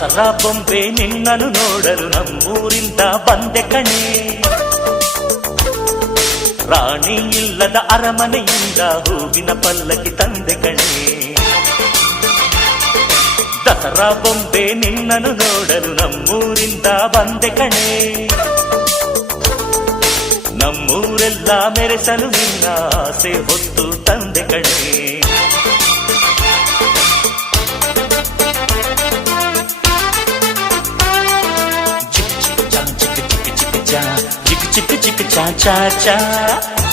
ದಸರಾ ಬೊಂಬೆ ನಿನ್ನನ್ನು ನೋಡಲು ನಮ್ಮೂರಿಂದ ಬಂದೆ ಕಣೆ. ರಾಣಿ ಇಲ್ಲದ ಅರಮನೆಯಿಂದ ಹೂವಿನ ಪಲ್ಲಕ್ಕಿ ತಂದೆ ಕಣೆ. ದಸರಾ ಬೊಂಬೆ ನಿನ್ನನ್ನು ನೋಡಲು ನಮ್ಮೂರಿಂದ ಬಂದೆ ಕಣೆ. ನಮ್ಮೂರೆಲ್ಲ ಮೆರೆಸಲು ನಿನ್ನ ಆಸೆ ಹೊತ್ತು ತಂದೆ ಕಣೆ. ಚಿಕ್ಕ ಚಿಕ್ಕ ಚಾ ಚಾ ಚಾ ಚಾ